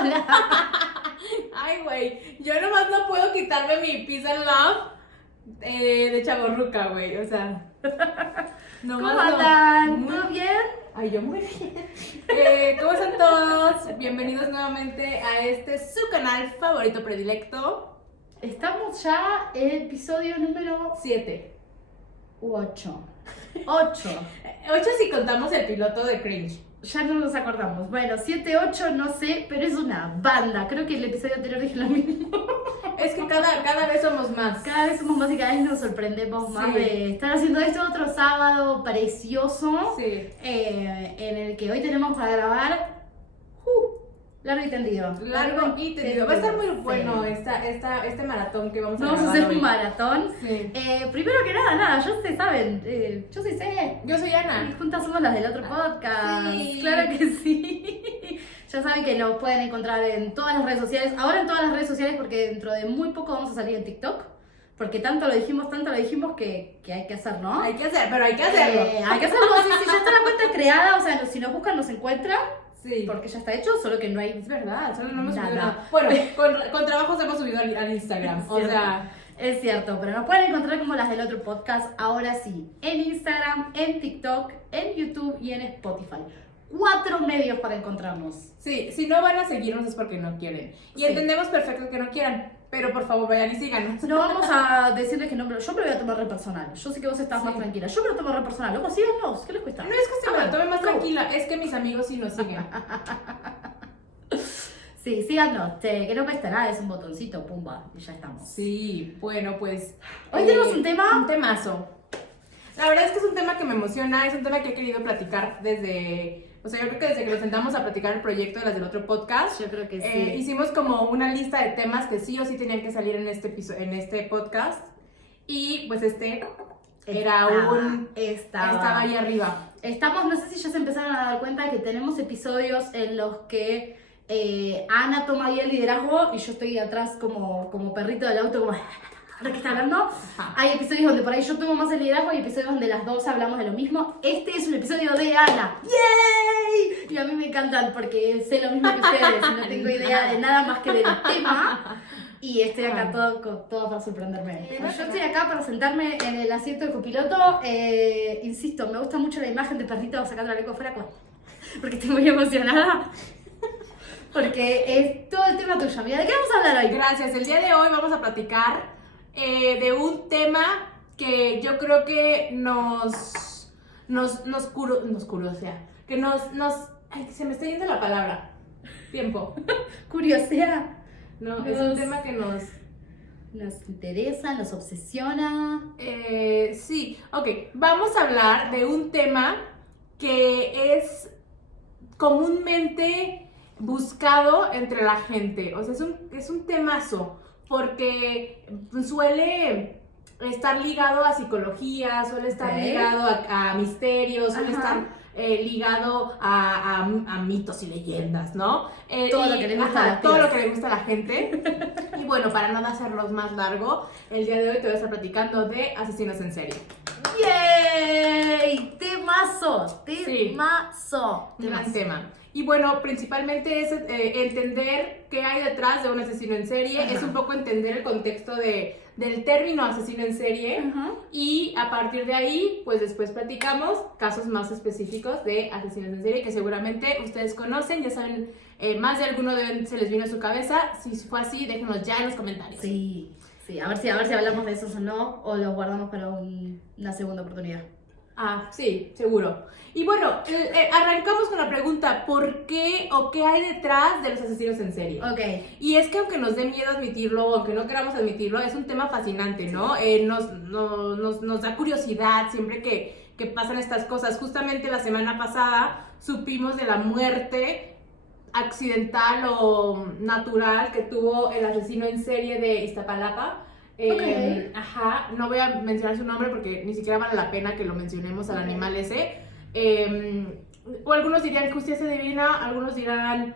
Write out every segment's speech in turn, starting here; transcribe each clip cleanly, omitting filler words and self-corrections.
sola. Ay, güey, yo nomás no puedo quitarme mi Peace and Love de chavorruca, güey, o sea. ¿Cómo andan? ¿Todo bien? Ay, yo muy bien. ¿Cómo están todos? Bienvenidos nuevamente a su canal favorito predilecto. Estamos ya en el episodio número 7. 8. 8. 8 si contamos el piloto de Cringe. Ya no nos acordamos. Bueno, 7, 8, no sé, pero es una banda. Creo que el episodio anterior dije lo mismo. Es que cada vez somos más. Cada vez somos más y cada vez nos sorprendemos más de estar haciendo esto otro sábado precioso. Sí. En el que hoy tenemos para grabar largo y tendido. Largo y tendido. Va a estar muy bueno este maratón que vamos a Vamos a grabar hacer hoy. un maratón. Sí. Primero que nada, ya ustedes saben, yo soy C. Yo soy Y Ana. juntas somos las del otro podcast. Sí. Claro que sí. Ya saben que nos pueden encontrar en todas las redes sociales. Ahora en todas las redes sociales porque dentro de muy poco vamos a salir en TikTok. Porque tanto lo dijimos que hay que hacer, ¿no? Hay que hacerlo. Hay que hacerlo, sí, ya está la cuenta creada. O sea, si nos buscan nos encuentran. Sí. Porque ya está hecho, solo que no hay... Es verdad, solo no hemos subido Nada. nada. Bueno, con trabajos hemos subido al Instagram. O sea, Es cierto, pero nos pueden encontrar como las del otro podcast, ahora sí, en Instagram, en TikTok, en YouTube y en Spotify. 4 medios para encontrarnos. sí, si no van a seguirnos es porque no quieren. Y Sí. entendemos perfecto que no quieran, pero por favor vayan y síganos. No vamos a decirles que no, pero yo me lo voy a tomar re personal. Yo sé que vos estás más tranquila. Yo me lo tomo re personal. Loco, síganos, ¿qué les cuesta? No es que se me lo tome más no. tranquila, es que mis amigos sí nos siguen. Sí, síganos, que no cuesta nada, es un botoncito, pumba, y ya estamos. Sí, bueno, pues... Hoy tenemos un tema. Un temazo. La verdad es que es un tema que me emociona, es un tema que he querido platicar desde... O sea, yo creo que desde que nos sentamos a platicar el proyecto de las del otro podcast, Yo creo que sí. hicimos como una lista de temas que sí o sí tenían que salir en este podcast. Y pues estaba ahí arriba. Estamos, no sé si ya se empezaron a dar cuenta que tenemos episodios en los que Ana toma ahí el liderazgo y yo estoy atrás como perrito del auto, como ¿ahora qué está hablando? Ajá. Hay episodios donde por ahí yo tomo más el liderazgo y episodios donde las dos hablamos de lo mismo. Este es un episodio de Ana. ¡Yay! Y a mí me encantan porque sé lo mismo que ustedes y no tengo idea de nada más que del tema. Y estoy acá todo para sorprenderme. Yo estoy acá para sentarme en el asiento de copiloto. Insisto, me gusta mucho la imagen de perrito sacando la lengua afuera porque estoy muy emocionada. Porque es todo el tema tuyo. Mira, ¿de qué vamos a hablar hoy? Gracias. El día de hoy vamos a platicar de un tema que yo creo que nos curiosea. Que ay, se me está yendo la palabra. Tiempo. Curiosidad. No, es un tema que nos interesa, nos obsesiona. sí, ok. Vamos a hablar de un tema que es comúnmente buscado entre la gente. O sea, es un temazo porque suele estar ligado a psicología, suele estar ligado a misterios, suele estar ligado a mitos y leyendas, ¿no? Todo lo que le gusta a las todo pibas. lo que le gusta a la gente. Y bueno, para no hacerlos más largo, el día de hoy te voy a estar platicando de asesinos en serie. ¡Yay! ¡Temazo! Sí. ¡Temazo! Un gran tema. Y bueno, principalmente es entender qué hay detrás de un asesino en serie, es un poco entender el contexto del término asesino en serie y a partir de ahí, pues después platicamos casos más específicos de asesinos en serie que seguramente ustedes conocen, ya saben, más de alguno se les vino a su cabeza. Si fue así, déjenos ya en los comentarios. Sí, a ver si hablamos de esos o no, o los guardamos para una segunda oportunidad. Ah, sí, seguro. Y bueno, arrancamos con la pregunta, ¿por qué o qué hay detrás de los asesinos en serie? Ok. Y es que aunque nos dé miedo admitirlo, o aunque no queramos admitirlo, es un tema fascinante, ¿no? Nos da curiosidad siempre que pasan estas cosas. Justamente la semana pasada supimos de la muerte accidental o natural que tuvo el asesino en serie de Iztapalapa. No voy a mencionar su nombre porque ni siquiera vale la pena que lo mencionemos al animal ese. O algunos dirían justicia divina, algunos dirán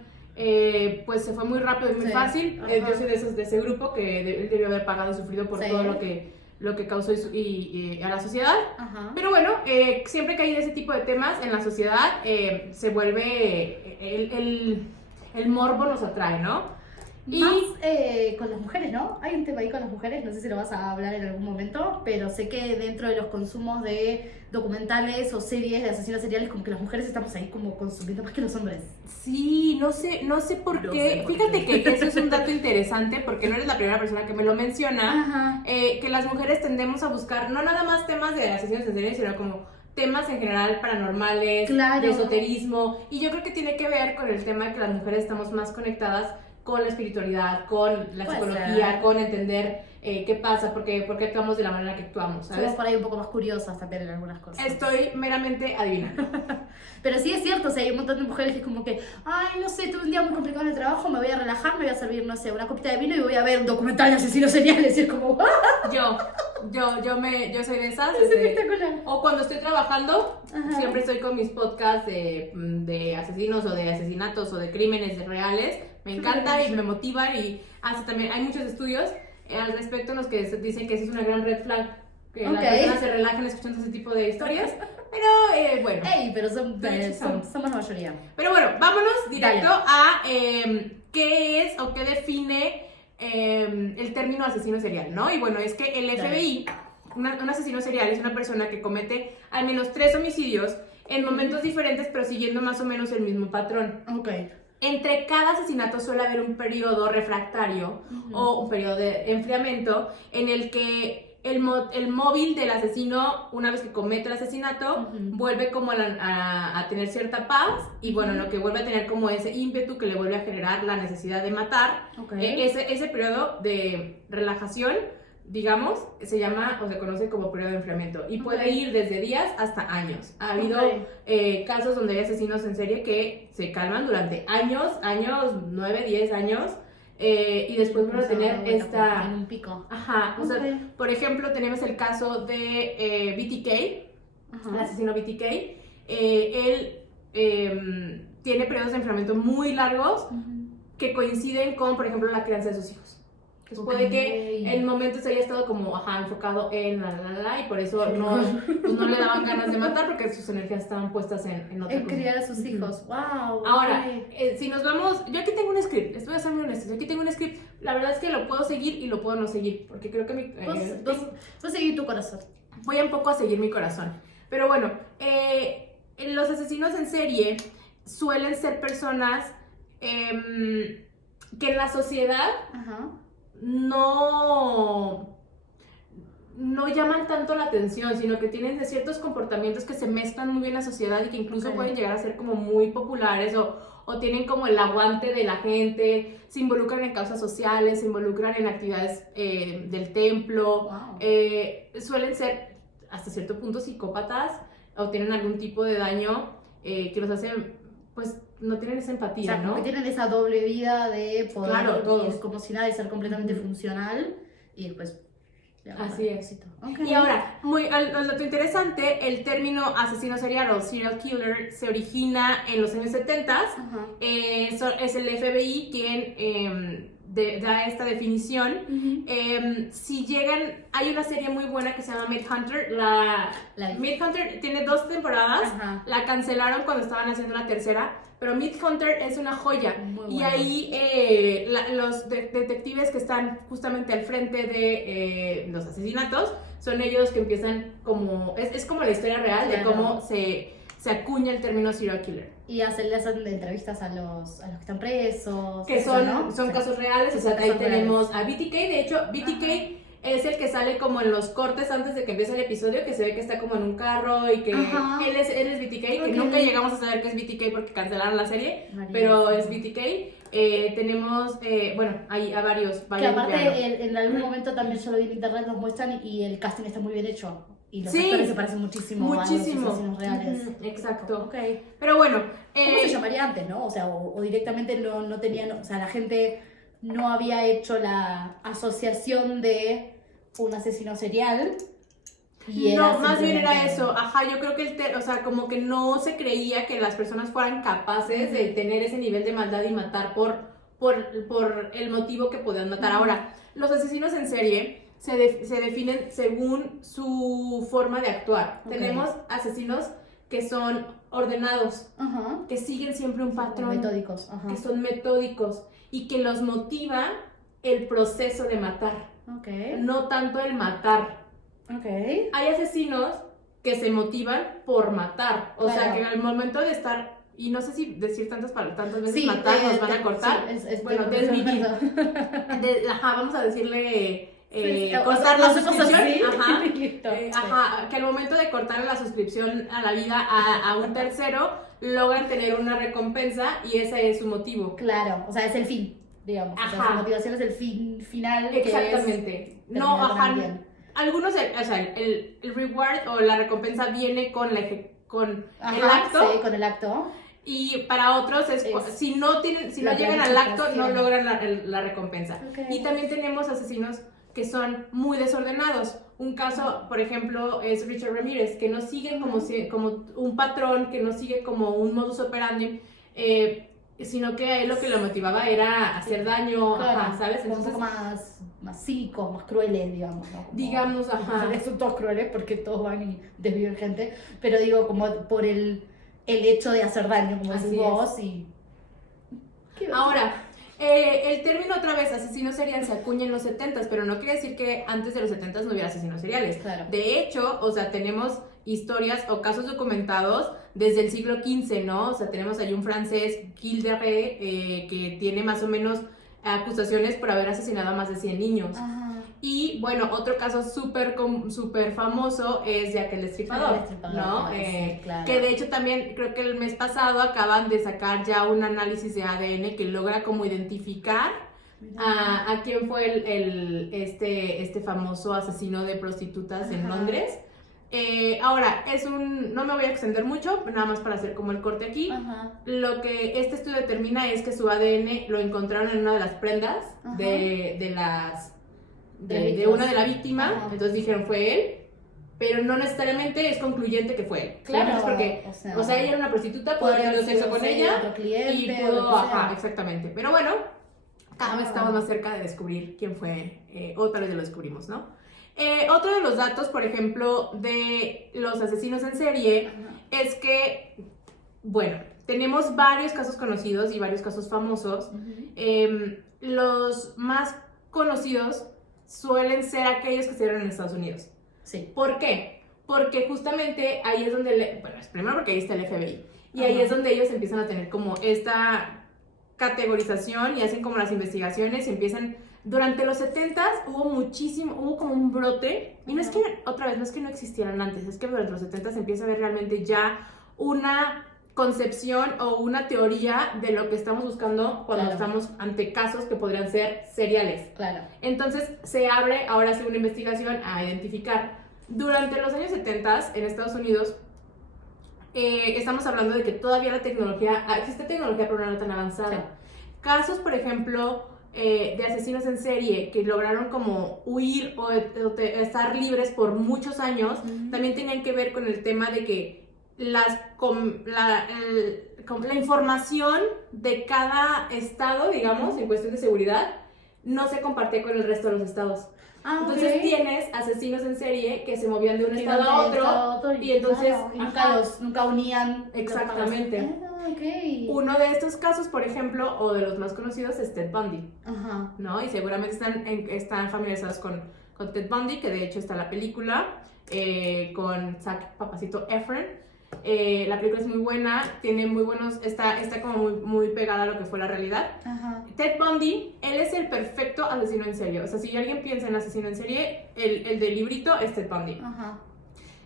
pues se fue muy rápido y muy fácil. Yo soy de ese grupo que él debió haber pagado y sufrido por todo lo que causó y a la sociedad. Pero bueno, siempre que hay ese tipo de temas en la sociedad se vuelve el morbo nos atrae, ¿no? Y más con las mujeres, ¿no? Hay un tema ahí con las mujeres, no sé si lo vas a hablar en algún momento, pero sé que dentro de los consumos de documentales o series de asesinos seriales, como que las mujeres estamos ahí como consumiendo más que los hombres. sí, no sé por No qué. sé por Fíjate qué. que eso es un dato interesante porque no eres la primera persona que me lo menciona. Ajá. Que las mujeres tendemos a buscar no nada más temas de asesinos en serie, sino como temas en general paranormales, Claro. de esoterismo. Y yo creo que tiene que ver con el tema de que las mujeres estamos más conectadas con la espiritualidad, con la Puede psicología, ser. con entender qué pasa, por qué actuamos de la manera que actuamos, ¿sabes? Somos por ahí un poco más curiosas también en algunas cosas. Estoy meramente adivinando. Pero sí es cierto, o sea, hay un montón de mujeres que es como que, ay, no sé, tuve un día muy complicado en el trabajo, me voy a relajar, me voy a servir, no sé, una copita de vino y voy a ver un documental de asesinos seriales. Y es como, ¡ah! Yo soy de esas. Es espectacular. O cuando estoy trabajando, Ajá. siempre estoy con mis podcasts de asesinos o de asesinatos o de crímenes reales. Me encanta y me motivan y también hay muchos estudios al respecto en los que dicen que eso es una gran red flag, que las personas se relajan escuchando ese tipo de historias. Pero bueno. Ey, pero somos la mayoría. Pero bueno, vámonos directo a qué es o qué define el término asesino serial, ¿no? Y bueno, es que el FBI, un asesino serial es una persona que comete al menos 3 homicidios en momentos diferentes, pero siguiendo más o menos el mismo patrón. Ok. Entre cada asesinato suele haber un periodo refractario o un periodo de enfriamiento en el que el móvil del asesino, una vez que comete el asesinato, vuelve como a tener cierta paz y bueno, lo que vuelve a tener como ese ímpetu que le vuelve a generar la necesidad de matar. Ese periodo de relajación, digamos, se llama o se conoce como periodo de enfriamiento y puede ir desde días hasta años. Ha habido casos donde hay asesinos en serie que se calman durante años, 9, 10 años, y después vuelven a tener esta... En un pico. Ajá, o sea, por ejemplo, tenemos el caso de BTK, el asesino BTK. Él tiene periodos de enfriamiento muy largos que coinciden con, por ejemplo, la crianza de sus hijos. Entonces puede que en momentos haya estado como, enfocado en y por eso no le daban ganas de matar porque sus energías estaban puestas en otra cosa. criar a sus hijos, wow. Ahora, si nos vamos, yo aquí tengo un script, estoy a ser muy honesta, yo aquí tengo un script, la verdad es que lo puedo seguir y lo puedo no seguir, porque creo que Vos seguir tu corazón. voy un poco a seguir mi corazón. Pero bueno, los asesinos en serie suelen ser personas que en la sociedad no llaman tanto la atención, sino que tienen de ciertos comportamientos que se mezclan muy bien en la sociedad y que incluso pueden llegar a ser como muy populares o tienen como el aguante de la gente, se involucran en causas sociales, se involucran en actividades del templo, suelen ser hasta cierto punto psicópatas o tienen algún tipo de daño que los hace, pues, no tienen esa empatía, o sea, ¿no? Que tienen esa doble vida de poder todos. ir como si nada y ser completamente funcional y después... Así es. Y ahora, lo interesante, el término asesino serial o serial killer se origina en los años 70. Es el FBI quien da esta definición. Si llegan, hay una serie muy buena que se llama Mindhunter. Mindhunter tiene 2 temporadas. La cancelaron cuando estaban haciendo la tercera. Pero Mindhunter es una joya. Y ahí los detectives que están justamente al frente de los asesinatos son ellos que empiezan como... Es como la historia real de cómo se acuña el término serial killer. Y le hacen entrevistas a los que están presos. Que son casos reales. O sea, ahí tenemos a BTK. De hecho, BTK es el que sale como en los cortes antes de que empiece el episodio, que se ve que está como en un carro y que él es BTK, que nunca llegamos a saber que es BTK porque cancelaron la serie, pero es BTK. Tenemos, hay a varios que aparte en algún momento también yo lo vi en internet, nos muestran y el casting está muy bien hecho. Y los actores se parecen muchísimo a los asesinos reales. Exacto. Pero bueno. ¿Cómo se llamaría antes, no? O sea, o directamente no tenían, o sea, la gente no había hecho la asociación de un asesino serial. No, más bien era eso. Yo creo que como que no se creía que las personas fueran capaces de tener ese nivel de maldad y matar por el motivo que podían matar. Ahora, los asesinos en serie se definen según su forma de actuar. Tenemos asesinos que son ordenados, Ajá. que siguen siempre un patrón, Metódicos. Ajá. que son metódicos y que los motiva el proceso de matar, Ok. no tanto el matar. Ok. Hay asesinos que se motivan por matar, o sea, Claro. que al momento de estar, y no sé si decir tantas veces Sí, matar nos van a cortar, sí, bueno, de desvivir, vamos a decirle cortar cortar la suscripción, ajá, Listo. ajá, que al momento de cortar la suscripción a la vida a un tercero, logran tener una recompensa y ese es su motivo. Claro, o sea, es el fin, digamos. O sea, Ajá. su motivación es el fin final. Que Exactamente. es No, terminar con ajá. alguien. Algunos, o sea, el reward o la recompensa viene con con Ajá, el acto. Sí, con el acto. Y para otros si no la llegan al acto, no planificación. logran la recompensa. Okay. Y también tenemos asesinos que son muy desordenados. Un caso, por ejemplo, es Richard Ramírez, que no sigue como un patrón, que no sigue como un modus operandi, sino que a él lo que lo motivaba era hacer daño, Claro, ajá, ¿sabes? como Entonces, un poco más cínicos, más crueles, digamos, ¿no? digamos, ajá. Son todos crueles porque todos van y desviven gente, pero digo, como por el hecho de hacer daño, como decís Así vos, y... Ahora, el término otra vez asesino serial se acuña en los 70s, pero no quiere decir que antes de los 70s no hubiera asesinos seriales. Claro. De hecho, o sea, tenemos historias o casos documentados desde el siglo XV, ¿no? O sea, tenemos ahí un francés, Gilles que tiene más o menos acusaciones por haber asesinado a más de 100 niños. Ajá. Y bueno, otro caso súper famoso es Jack el Destripador, ¿no? Sí, claro. Que de hecho también creo que el mes pasado acaban de sacar ya un análisis de ADN que logra como identificar a quién fue este famoso asesino de prostitutas en Londres. Ahora, no me voy a extender mucho, nada más para hacer como el corte aquí. Ajá. Lo que este estudio determina es que su ADN lo encontraron en una de las prendas de una de la víctima. Ajá. Entonces dijeron fue él, pero no necesariamente es concluyente que fue él. Claro, porque, o sea, ella era una prostituta, pudo haber tenido sexo con ella otro cliente, y o lo pudo, que sea. ajá, exactamente. Pero bueno, cada vez estamos más cerca de descubrir quién fue, o tal vez ya lo descubrimos, ¿no? Otro de los datos, por ejemplo, de los asesinos en serie es que, bueno, tenemos varios casos conocidos y varios casos famosos. Los más conocidos suelen ser aquellos que se dieron en Estados Unidos. Sí. ¿Por qué? Porque justamente ahí es donde, primero porque ahí está el FBI, y ahí es donde ellos empiezan a tener como esta categorización y hacen como las investigaciones y empiezan, durante los 70s hubo como un brote, y no es que, otra vez, no es que no existieran antes, es que durante los 70s empieza a haber realmente ya una concepción o una teoría de lo que estamos buscando cuando estamos ante casos que podrían ser seriales. Claro. Entonces se abre ahora sí una investigación a identificar. Durante los años 70 en Estados Unidos, estamos hablando de que todavía la tecnología, existe tecnología pero no tan avanzada. Sí. Casos, por ejemplo, de asesinos en serie que lograron como huir o estar libres por muchos años, también tenían que ver con el tema de que la información de cada estado, digamos, en cuestión de seguridad, no se compartía con el resto de los estados. Entonces tienes asesinos en serie que se movían de un estado a otro y entonces nunca unían. Exactamente. Uno de estos casos, por ejemplo, o de los más conocidos, es Ted Bundy. ¿No? Y seguramente están familiarizados con Ted Bundy, que de hecho está la película con Zac Papacito Efron. La película es muy buena, tiene muy buenos, está como muy pegada a lo que fue la realidad. Ted Bundy, él es el perfecto asesino en serie. O sea, si alguien piensa en asesino en serie, el del librito es Ted Bundy.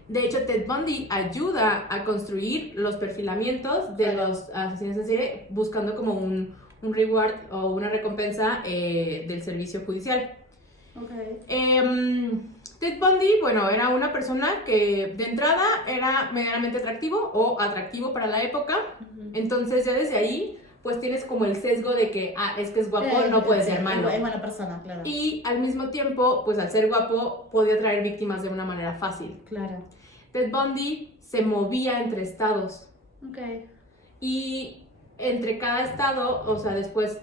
De hecho, Ted Bundy ayuda a construir los perfilamientos de los asesinos en serie, buscando como un reward o una recompensa del servicio judicial. Ted Bundy, bueno, era una persona que de entrada era medianamente atractivo o atractivo para la época. Entonces ya desde ahí pues tienes como el sesgo de que es que es guapo, no puede ser malo. Es buena persona, claro. Y al mismo tiempo, pues al ser guapo podía atraer víctimas de una manera fácil. Claro. Ted Bundy se movía entre estados. Y entre cada estado, o sea, después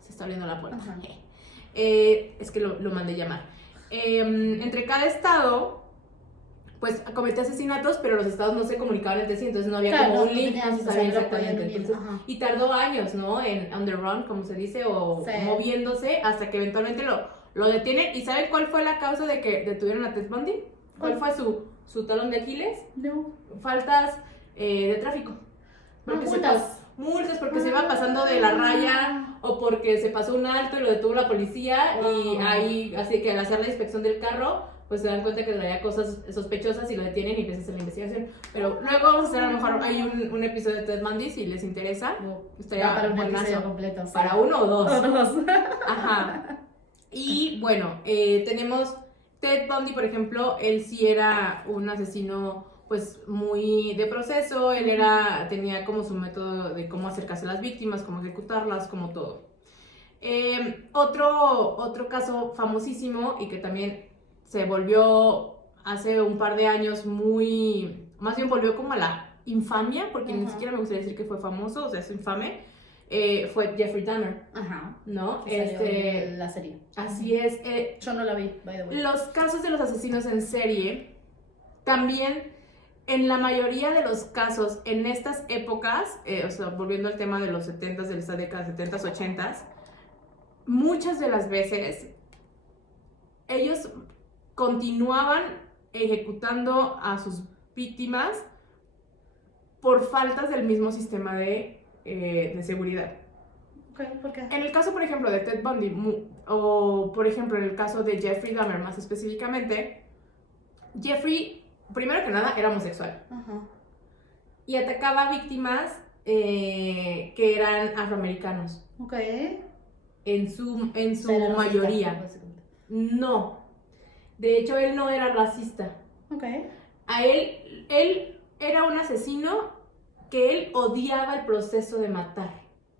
se está abriendo la puerta. Es que lo mandé llamar. Entre cada estado, pues cometía asesinatos, pero los estados no se comunicaban entre sí, entonces no había Claro, como no un link, tenían, no se o sea, sabía no los podían exactamente. unir, Entonces, ajá. y tardó años, ¿no? En on the run, como se dice, o Sí. moviéndose, hasta que eventualmente lo detienen. ¿Y saben cuál fue la causa de que detuvieron a Ted Bundy? ¿Cuál fue su talón de Aquiles? No. Faltas de tráfico. Porque multas porque se iba pasando de la raya o porque se pasó un alto y lo detuvo la policía y ahí, así que al hacer la inspección del carro, pues se dan cuenta que traía cosas sospechosas y lo detienen y empieza a hacer la investigación. Pero luego vamos a hacer, a lo mejor hay un episodio de Ted Bundy, si les interesa. Estaría para un buenazo. episodio completo. Sí. Para uno o dos. O dos. Ajá. Y bueno, tenemos Ted Bundy, por ejemplo, él sí era un asesino pues muy de proceso, él tenía como su método de cómo acercarse a las víctimas, cómo ejecutarlas, como todo. Otro caso famosísimo y que también se volvió hace un par de años más bien volvió como a la infamia, porque ni siquiera me gustaría decir que fue famoso, o sea, es infame, fue Jeffrey Dahmer. Ajá. ¿No? La serie. Así es. Yo no la vi, by the way. Los casos de los asesinos en serie también, en la mayoría de los casos, en estas épocas, o sea, volviendo al tema de los 70s, de esta década, 70s, 80s, muchas de las veces ellos continuaban ejecutando a sus víctimas por faltas del mismo sistema de seguridad. Okay, ¿por qué? En el caso, por ejemplo, de Ted Bundy, o por ejemplo en el caso de Jeffrey Dahmer más específicamente, Jeffrey, primero que nada, era homosexual. Ajá. Y atacaba víctimas que eran afroamericanos. Ok. En su Era mayoría. racista, No. De hecho, él no era racista. Ok. A él era un asesino que él odiaba el proceso de matar.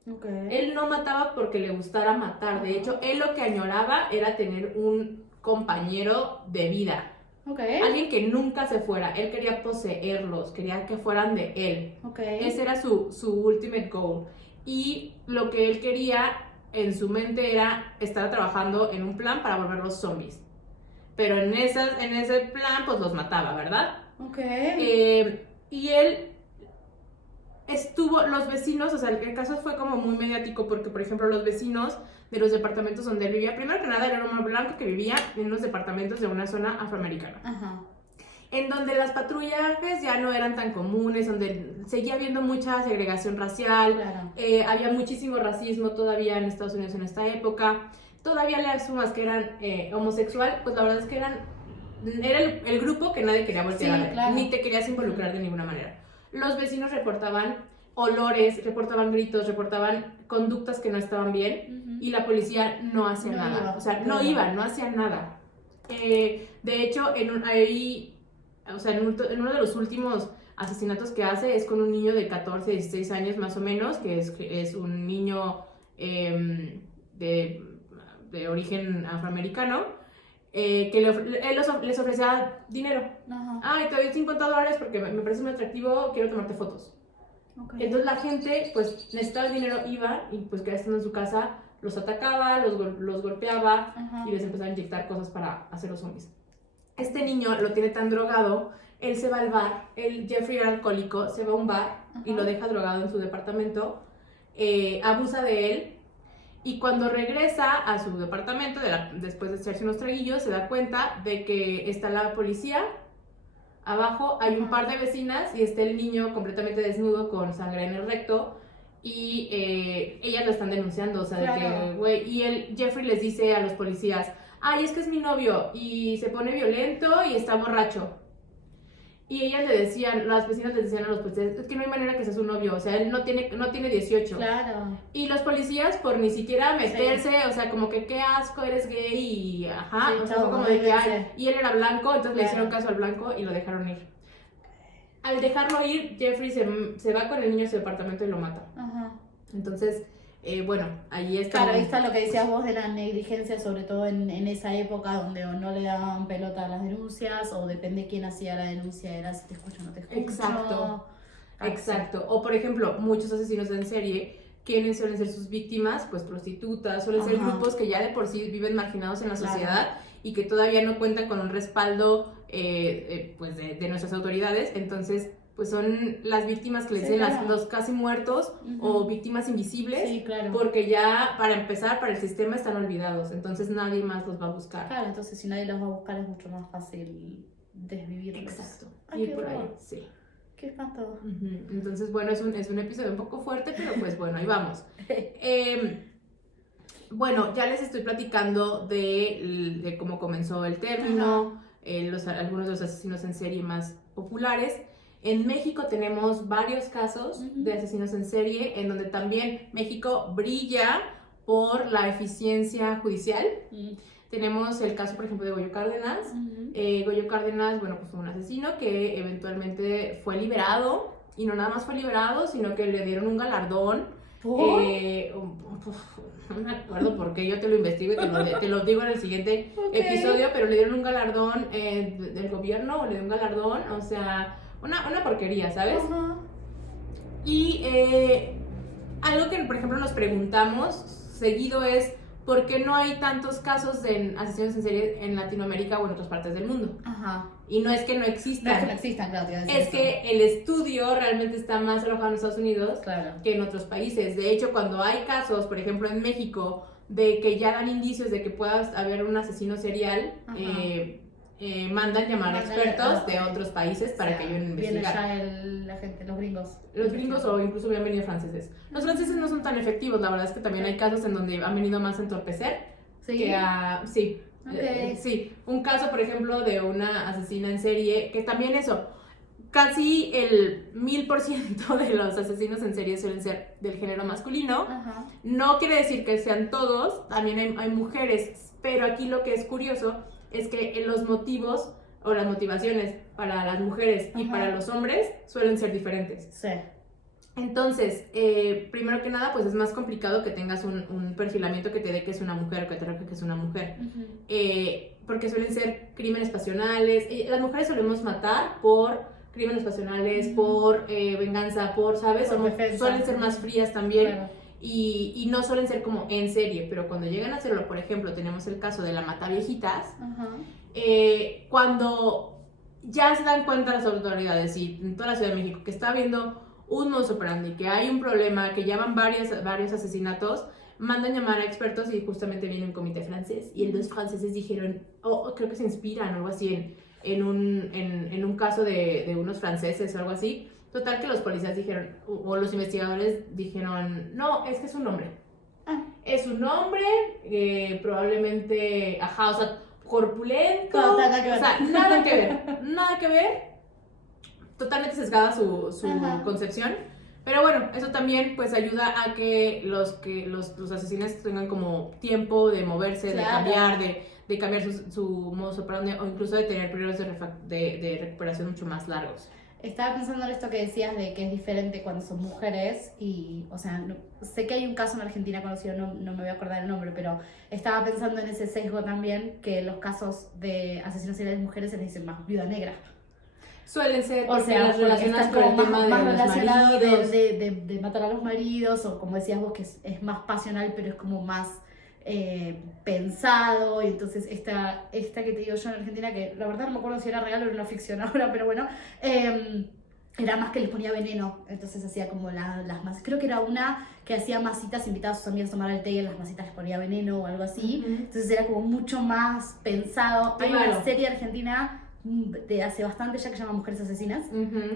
Okay. Él no mataba porque le gustara matar. De hecho, él lo que añoraba era tener un compañero de vida. Okay. Alguien que nunca se fuera. Él quería poseerlos, quería que fueran de él. Okay. Ese era su ultimate goal. Y lo que él quería en su mente era estar trabajando en un plan para volverlos zombies. Pero en ese plan, pues los mataba, ¿verdad? Okay. Y él los vecinos, o sea, el caso fue como muy mediático porque, por ejemplo, los vecinos de los departamentos donde él vivía, primero que nada era un hombre blanco que vivía en unos departamentos de una zona afroamericana. Ajá. En donde las patrullajes ya no eran tan comunes, donde seguía habiendo mucha segregación racial, Claro. Había muchísimo racismo todavía en Estados Unidos en esta época, todavía le asumas que eran homosexual, pues la verdad es que era el grupo que nadie quería voltear a ver, claro. Ni te querías involucrar de ninguna manera. Los vecinos reportaban olores, reportaban gritos, reportaban conductas que no estaban bien y la policía no hacía nada. O sea, no hacía nada. De hecho, en uno de los últimos asesinatos que hace es con un niño de 14, 16 años más o menos, que es un niño de origen afroamericano, que él les ofrecía dinero. Ajá. Ay, te doy $50 porque me parece muy atractivo, quiero tomarte fotos. Okay. Entonces la gente, pues, necesitaba el dinero, iba y pues que estando en su casa, los atacaba, los golpeaba. Ajá. Y les empezaba a inyectar cosas para hacerlos zombies. Este niño lo tiene tan drogado, él se va al bar, Jeffrey era alcohólico, se va a un bar. Ajá. Y lo deja drogado en su departamento, abusa de él. Y cuando regresa a su departamento, después de echarse unos traguillos, se da cuenta de que está la policía. Abajo hay un par de vecinas y está el niño completamente desnudo con sangre en el recto. Y ellas lo están denunciando, o sea, claro. De que, güey, y Jeffrey les dice a los policías, ay, es que es mi novio, y se pone violento y está borracho. Y ellas las vecinas les decían a los policías, es que no hay manera que sea su novio, o sea, él no tiene 18. Claro. Y los policías, por ni siquiera meterse, sí. O sea, como que qué asco, eres gay, y ajá, sí, o sea, fue como de que, y él era blanco, entonces le hicieron caso al blanco y lo dejaron ir. Al dejarlo ir, Jeffrey se va con el niño a su departamento y lo mata. Ajá. Entonces, bueno, ahí está. Claro, ahí está lo que decías vos de la negligencia, sobre todo en esa época donde o no le daban pelota a las denuncias, o depende quién hacía la denuncia, era si te escucho o no te escucho. Exacto. O por ejemplo, muchos asesinos en serie, ¿quiénes suelen ser sus víctimas? Pues prostitutas, suelen ser grupos que ya de por sí viven marginados en la sociedad y que todavía no cuentan con un respaldo pues de nuestras autoridades. Entonces, pues son las víctimas que le dicen claro. los casi muertos o víctimas invisibles, Sí, claro. porque ya para empezar, para el sistema están olvidados, entonces nadie más los va a buscar. Claro, entonces si nadie los va a buscar es mucho más fácil desvivirlos. Exacto. Ay, Y qué por ahí, horror. sí. Qué espanto. Entonces, bueno, es un episodio un poco fuerte, pero pues bueno, ahí vamos. Bueno, ya les estoy platicando de cómo comenzó el término, algunos de los asesinos en serie más populares. En México tenemos varios casos de asesinos en serie, en donde también México brilla por la eficiencia judicial. Tenemos el caso, por ejemplo, de Goyo Cárdenas. Goyo Cárdenas, bueno, pues fue un asesino que eventualmente fue liberado, y no nada más fue liberado, sino que le dieron un galardón. ¿Por? No me acuerdo por qué, yo te lo investigo y te lo digo en el siguiente episodio, pero le dieron un galardón del gobierno, o le dieron un galardón, o sea, una porquería, ¿sabes? Y algo que, por ejemplo, nos preguntamos seguido es ¿por qué no hay tantos casos de asesinos en serie en Latinoamérica o en otras partes del mundo? Y no es que no existan. No es que no existan, claro, te iba a decir Es eso. que el estudio realmente está más alojado en Estados Unidos Claro. que en otros países. De hecho, cuando hay casos, por ejemplo, en México, de que ya dan indicios de que pueda haber un asesino serial, mandan llamar a expertos de otros países para que ayuden a investigar. Viene ya la gente, los gringos. Los gringos o incluso habían venido franceses. Los franceses no son tan efectivos, la verdad es que también hay casos en donde han venido más a entorpecer que a... Sí. Sí, un caso, por ejemplo, de una asesina en serie, que también eso, casi el 1000% de los asesinos en serie suelen ser del género masculino. No quiere decir que sean todos, también hay mujeres, pero aquí lo que es curioso es que los motivos o las motivaciones para las mujeres y para los hombres suelen ser diferentes. Sí. Entonces, primero que nada, pues es más complicado que tengas un perfilamiento que te dé que es una mujer o que te refleje que es una mujer. Porque suelen ser crímenes pasionales. Las mujeres solemos matar por crímenes pasionales, por venganza, ¿sabes? Suelen ser más frías también. Claro. Y no suelen ser como en serie, pero cuando llegan a hacerlo, por ejemplo, tenemos el caso de la Mataviejitas. Cuando ya se dan cuenta las autoridades y en toda la Ciudad de México que está habiendo un modus operandi, que hay un problema, que ya van varios asesinatos, mandan llamar a expertos y justamente viene un comité francés y los franceses dijeron, creo que se inspiran o algo así en un caso de unos franceses o algo así. Total que los policías dijeron, o los investigadores dijeron, no, es que es un hombre. Es un hombre, probablemente, o sea, corpulento, Nada que ver. o sea, nada que ver. Totalmente sesgada su concepción, pero bueno, eso también pues ayuda a que los asesinos tengan como tiempo de moverse, de cambiar, de cambiar su modus operandi o incluso de tener periodos de recuperación mucho más largos. Estaba pensando en esto que decías de que es diferente cuando son mujeres y, o sea, sé que hay un caso en Argentina conocido, no me voy a acordar el nombre, pero estaba pensando en ese sesgo también, que los casos de asesinos seriales de mujeres se les dicen más viuda negra. Suelen ser, o sea, las relacionadas con el tema más de los relacionado maridos. de matar a los maridos, o como decías vos, que es más pasional, pero es como más pensado. Y entonces esta que te digo yo en Argentina, que la verdad no me acuerdo si era real o era una ficción ahora, pero bueno, era más que les ponía veneno. Entonces hacía como las masas, creo que era una que hacía masitas, invitaba a sus amigas a tomar el té y en las masitas les ponía veneno o algo así. Entonces era como mucho más pensado. Hay una serie argentina de hace bastante ya que se llama Mujeres Asesinas,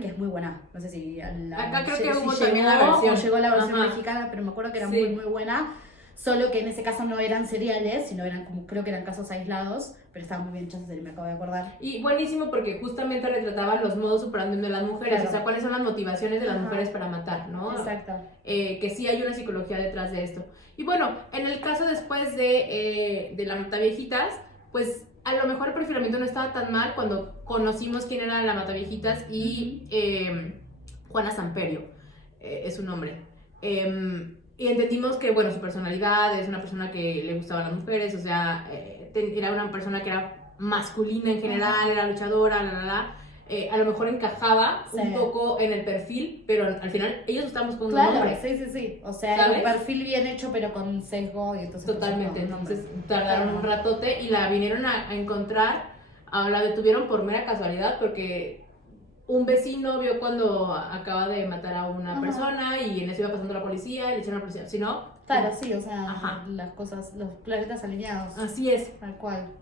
que es muy buena. No sé si acá creo que hubo también la versión. O llegó la versión mexicana, pero me acuerdo que era muy muy buena. Solo que en ese caso no eran seriales, sino eran como, creo que eran casos aislados, pero estaba muy bien hecha esa serie, me acabo de acordar. Y buenísimo porque justamente retrataban los modos operandi de las mujeres, o sea, cuáles son las motivaciones de las mujeres para matar, ¿no? Exacto. Que sí hay una psicología detrás de esto. Y bueno, en el caso después de la Mataviejitas, pues a lo mejor el perfilamiento no estaba tan mal cuando conocimos quién era la Mataviejitas y Juana Samperio es su nombre. Y entendimos que, bueno, su personalidad es una persona que le gustaban las mujeres, o sea, era una persona que era masculina en general, era luchadora, a lo mejor encajaba un poco en el perfil, pero al final ellos estaban buscando un hombre. Sí, o sea, era un perfil bien hecho, pero con sesgo y entonces... Totalmente, entonces tardaron un ratote y la vinieron a encontrar la detuvieron por mera casualidad porque un vecino vio cuando acaba de matar a una persona y en eso iba pasando la policía y le echaron a la policía. Si no... Claro, sí, o sea, las cosas, los planetas alineados. Así es. Tal cual.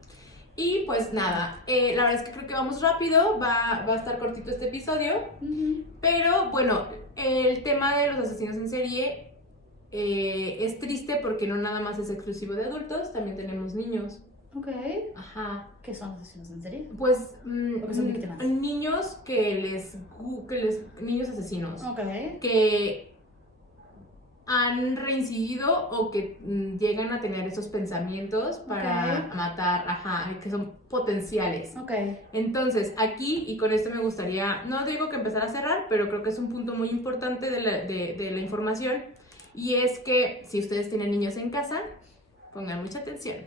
Y pues nada, la verdad es que creo que vamos rápido, va a estar cortito este episodio, pero bueno, el tema de los asesinos en serie es triste porque no nada más es exclusivo de adultos, también tenemos niños. Ok. Ajá. ¿Qué son asesinos en serie? Pues ¿O qué son víctimas? niños niños asesinos. Ok. Que han reincidido o que llegan a tener esos pensamientos para matar, que son potenciales. Ok. Entonces, aquí, y con esto me gustaría, no digo que empezar a cerrar, pero creo que es un punto muy importante de la información, y es que si ustedes tienen niños en casa, pongan mucha atención.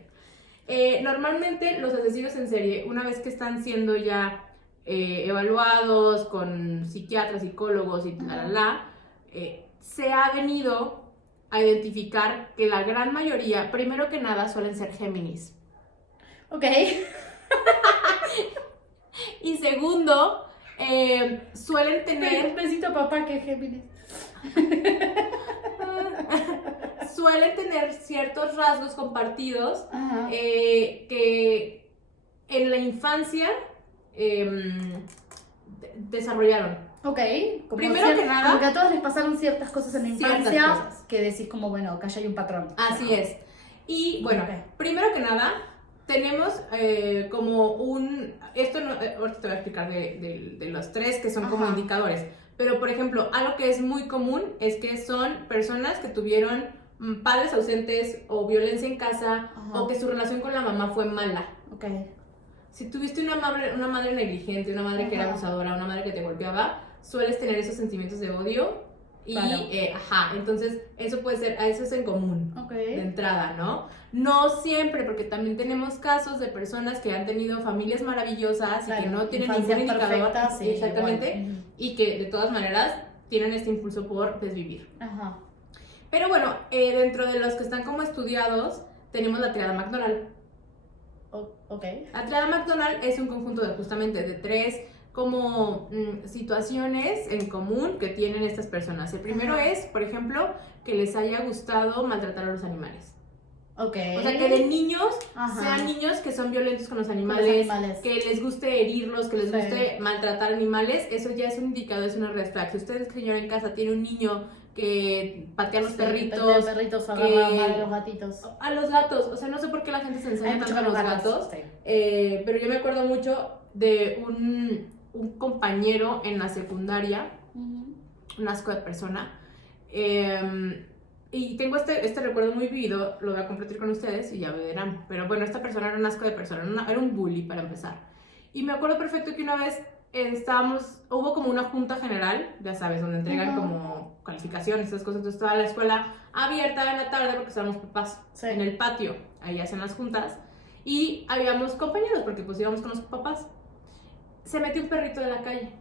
Normalmente los asesinos en serie, una vez que están siendo ya evaluados con psiquiatras, psicólogos y se ha venido a identificar que la gran mayoría, primero que nada, suelen ser Géminis. Ok. Y segundo, suelen tener... Un besito papá que es Géminis. Suelen tener ciertos rasgos compartidos que en la infancia desarrollaron. Ok, primero que nada, como que a todos les pasaron ciertas cosas en la infancia que decís como, bueno, que allá hay un patrón. Así es. Y bueno, primero que nada, tenemos como esto no, ahorita te voy a explicar de los tres que son como indicadores, pero por ejemplo, algo que es muy común es que son personas que tuvieron padres ausentes o violencia en casa o que su relación con la mamá fue mala. Ok. Si tuviste una madre negligente, una madre que era abusadora, una madre que te golpeaba, sueles tener esos sentimientos de odio y, entonces eso puede ser, eso es en común, de entrada, ¿no? No siempre, porque también tenemos casos de personas que han tenido familias maravillosas y que no tienen ningún indicador, exactamente, y que de todas maneras tienen este impulso por desvivir. Pero bueno, dentro de los que están como estudiados, tenemos la triada McDonald. La triada McDonald es un conjunto justamente de tres como situaciones en común que tienen estas personas. El primero es, por ejemplo, que les haya gustado maltratar a los animales. O sea, que de niños sean niños que son violentos con los animales, que les guste herirlos, que les guste maltratar animales. Eso ya es un indicador, es una red flag. Si ustedes, señora en casa, tiene un niño que patea a los perritos, o agarra mal a los gatitos. A los gatos, o sea, no sé por qué la gente se enseña tanto a los gatos, pero yo me acuerdo mucho de un compañero en la secundaria, un asco de persona, y tengo este recuerdo muy vivido, lo voy a compartir con ustedes y ya me verán, pero bueno, esta persona era un asco de persona, era un bully para empezar, y me acuerdo perfecto que una vez hubo como una junta general, ya sabes, donde entregan como calificaciones, esas cosas, entonces toda la escuela abierta en la tarde porque estábamos papás en el patio, ahí hacen las juntas, y habíamos compañeros porque pues íbamos con los papás. Se metió un perrito de la calle.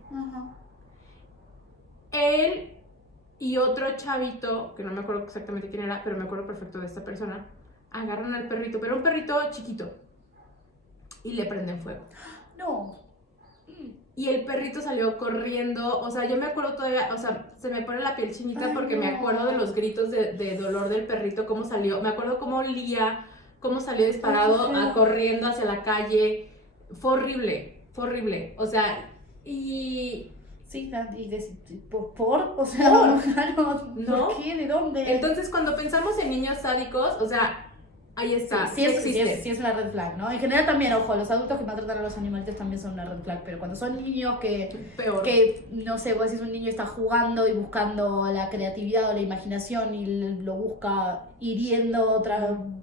Él y otro chavito, que no me acuerdo exactamente quién era, pero me acuerdo perfecto de esta persona, agarran al perrito, pero un perrito chiquito, y le prenden fuego. No. Y el perrito salió corriendo, o sea, yo me acuerdo todavía, o sea, se me pone la piel chinita porque me acuerdo de los gritos de dolor del perrito, cómo salió, me acuerdo cómo olía, cómo salió disparado, corriendo hacia la calle, fue horrible, o sea, y... Sí, o sea, ¿no? ¿Por qué? ¿De dónde? Entonces, cuando pensamos en niños sádicos, o sea, ahí está, sí existe. Sí es una red flag, ¿no? En general también, ojo, los adultos que maltratan a los animales también son una red flag, pero cuando son niños peor. Que no sé, vos decís un niño está jugando y buscando la creatividad o la imaginación y lo busca hiriendo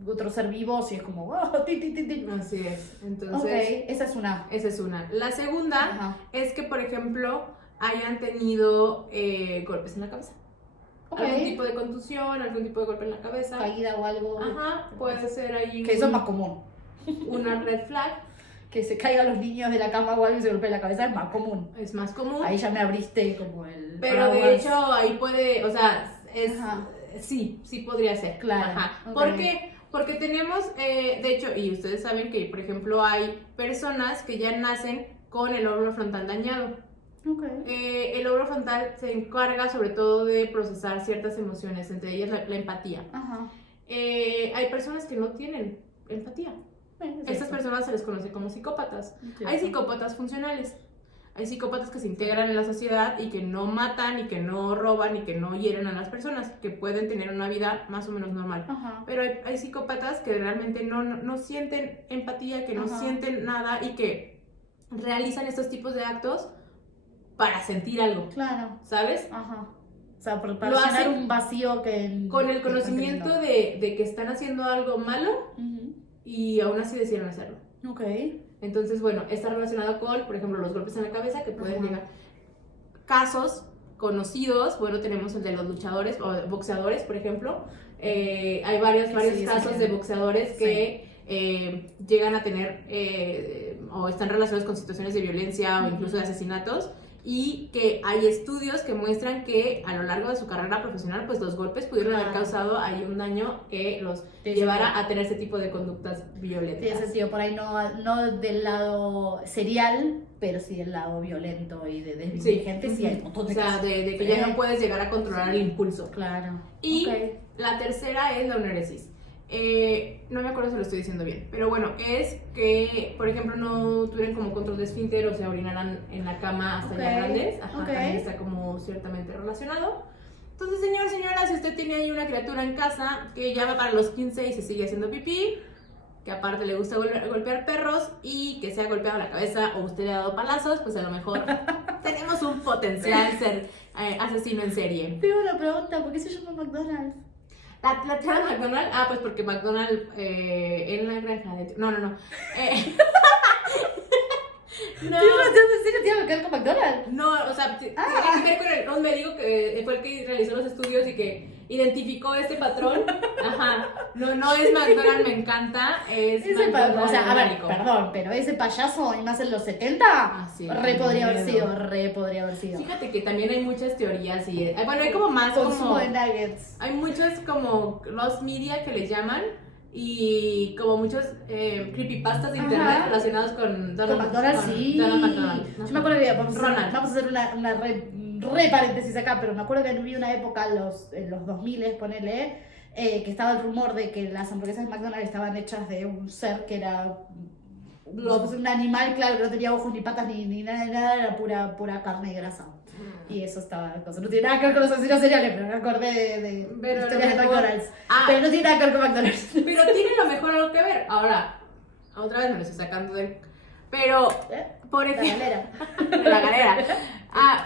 otro ser vivo, y es como, Así es, entonces... esa es una. Esa es una. La segunda es que, por ejemplo, hayan tenido golpes en la cabeza. Algún tipo de contusión, algún tipo de golpe en la cabeza. Caída o algo. Puede ser ahí. Que eso es más común. Una red flag. Que se caigan los niños de la cama o algo y se golpeen la cabeza es más común. Es más común. Ahí ya me abriste como el... Pero de hecho ahí puede, o sea, sí podría ser. Claro. ¿Por qué? porque tenemos, de hecho, y ustedes saben que, por ejemplo, hay personas que ya nacen con el lóbulo frontal dañado. El lóbulo frontal se encarga sobre todo de procesar ciertas emociones, entre ellas la empatía. Ajá. Hay personas que no tienen empatía. Estas personas se les conoce como psicópatas. Hay psicópatas funcionales. Hay psicópatas que se integran en la sociedad y que no matan, y que no roban, y que no hieren a las personas, que pueden tener una vida más o menos normal. Ajá. Pero hay psicópatas que realmente no sienten empatía, que no sienten nada y que realizan estos tipos de actos para sentir algo. Claro. ¿Sabes? Ajá. O sea, para Lo llenar hacen un vacío que... con el conocimiento de que están haciendo algo malo y aún así deciden hacerlo. Ok. Entonces, bueno, está relacionado con, por ejemplo, los golpes en la cabeza que pueden llegar. Casos conocidos, bueno, tenemos el de los luchadores o boxeadores, por ejemplo. Hay varios casos de boxeadores que llegan a tener o están relacionados con situaciones de violencia o incluso de asesinatos, y que hay estudios que muestran que a lo largo de su carrera profesional, pues los golpes pudieron haber causado ahí un daño que los llevara a tener ese tipo de conductas violentas. Tiene sentido, por ahí no del lado serial, pero sí del lado violento y de desdirigente, sí hay un montón de casos. O sea, de que ya no puedes llegar a controlar el impulso. Claro. Y la tercera es la ureresis. No me acuerdo si lo estoy diciendo bien, pero bueno, es que, por ejemplo, no tuvieran como control de esfínter o se orinaran en la cama hasta ya grandes. También está como ciertamente relacionado. Entonces, señora, si usted tiene ahí una criatura en casa que ya va para los 15 y se sigue haciendo pipí, que aparte le gusta golpear perros y que se ha golpeado la cabeza o usted le ha dado palazos, pues a lo mejor tenemos un potencial ser asesino en serie. Tengo una pregunta, ¿por qué se llama McDonald's? ¿La tía de McDonald's? Pues porque McDonald's en la granja de... No. No. ¿Tiene que ver con McDonald's? No, o sea, tiene que ver con un médico que fue el que realizó los estudios y que identificó este patrón. No es McDonald's, me encanta. Es McDonald's. O sea, a ver, perdón, pero ese payaso, y más en los 70, podría haber sido. Fíjate que también hay muchas teorías y... Bueno, hay como más consumo de nuggets. Hay muchos como los media que les llaman, y como muchos creepypastas de internet relacionados con McDonald's, sí. Donald McDonald. Yo me acuerdo que vamos a hacer una re paréntesis acá, pero me acuerdo que viví una época en los 2000, ponele, que estaba el rumor de que las hamburguesas de McDonald's estaban hechas de un ser que era un animal, claro, que no tenía ojos ni patas ni nada, era pura carne y grasa. Y eso estaba, no tiene nada que ver con los asesinos seriales, pero me acordé de historias de McDonald's. Pero no tiene nada que ver con McDonald's. Pero tiene lo mejor algo que ver. Ahora, otra vez me lo estoy sacando del... Pero, por ejemplo... La galera.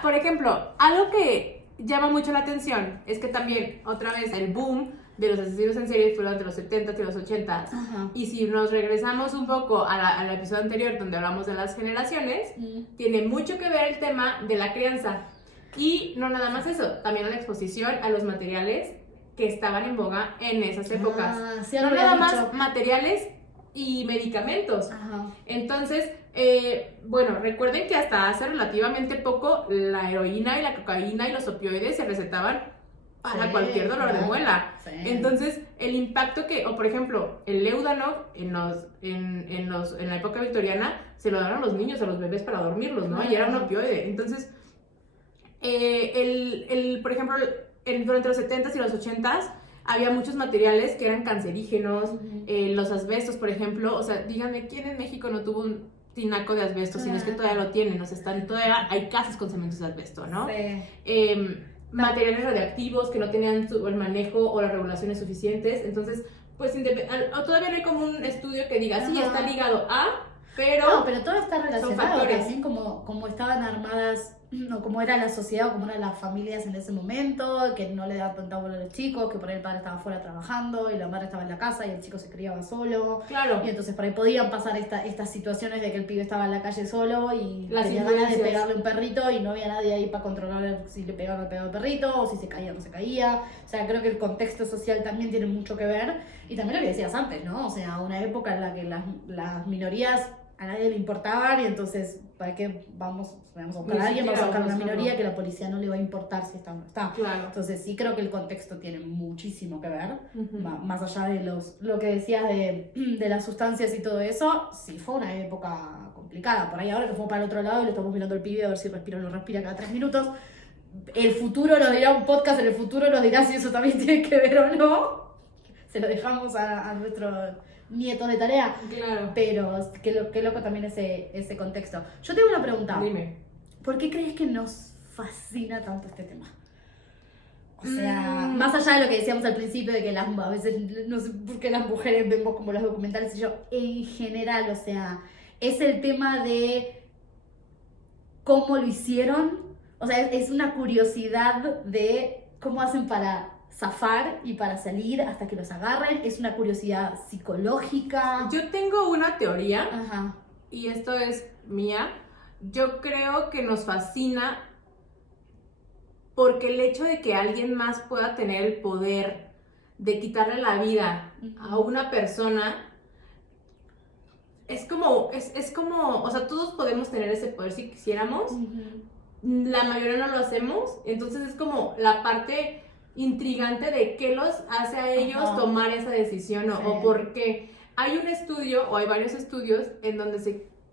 Por ejemplo, algo que llama mucho la atención es que también, otra vez, el boom de los asesinos en serie fue durante los 70s y los 80s. Y si nos regresamos un poco al episodio anterior donde hablamos de las generaciones, tiene mucho que ver el tema de la crianza. Y no nada más eso, también a la exposición a los materiales que estaban en boga en esas épocas. No nada más materiales y medicamentos. Entonces, bueno, recuerden que hasta hace relativamente poco la heroína y la cocaína y los opioides se recetaban para cualquier dolor de muela. Entonces, el impacto o por ejemplo, el léudano en la época victoriana se lo daban a los niños, a los bebés para dormirlos, ¿no? Y era un opioide. Entonces, por ejemplo, durante los 70s y los 80s había muchos materiales que eran cancerígenos, los asbestos, por ejemplo. O sea, díganme, ¿quién en México no tuvo un tinaco de asbesto? Si no es que todavía lo tienen, o sea, todavía hay casas con cementos de asbesto, ¿no? Materiales radioactivos que no tenían el manejo o las regulaciones suficientes. Entonces, pues todavía no hay como un estudio que diga, sí, está ligado a... Pero todo está relacionado, también como estaban armadas, o cómo era la sociedad, o cómo eran las familias en ese momento, que no le daban tanta bola a los chicos, que por ahí el padre estaba fuera trabajando y la madre estaba en la casa y el chico se criaba solo. Claro. Y entonces por ahí podían pasar estas situaciones de que el pibe estaba en la calle solo y las tenía ganas de pegarle un perrito y no había nadie ahí para controlar si le pegaba o no pegaba el perrito, o si se caía o no se caía. O sea, creo que el contexto social también tiene mucho que ver. Y también lo que decías antes, ¿no? O sea, una época en la que las minorías a nadie le importaban y entonces, ¿para qué vamos a buscar Ni a alguien? Vamos a buscar siquiera una buscarlo. minoría que la policía no le va a importar si está o no está. Claro. Entonces sí creo que el contexto tiene muchísimo que ver, Ujú. más allá de lo que decías de las sustancias y todo eso, sí fue una época complicada. Por ahí ahora que fuimos para el otro lado y le estamos mirando al pibe a ver si respira o no respira cada 3 minutos. El futuro nos dirá, un podcast en el futuro nos dirá si eso también tiene que ver o no. Se lo dejamos a nuestros nietos de tarea. Claro. Pero qué loco también ese contexto. Yo tengo una pregunta. Dime. ¿Por qué crees que nos fascina tanto este tema? O sea, Mm. más allá de lo que decíamos al principio, de que a veces no sé por qué las mujeres vemos como los documentales y yo, en general, o sea, es el tema de cómo lo hicieron. O sea, es una curiosidad de cómo hacen para zafar y para salir hasta que los agarren. Es una curiosidad psicológica. Yo tengo una teoría, Ajá. y esto es mía. Yo creo que nos fascina porque el hecho de que alguien más pueda tener el poder de quitarle la vida a una persona es como, o sea, todos podemos tener ese poder si quisiéramos. La mayoría no lo hacemos, entonces es como la parte intrigante de qué los hace a ellos Ajá. tomar esa decisión Sí. o por qué. Hay un estudio, o hay varios estudios, en donde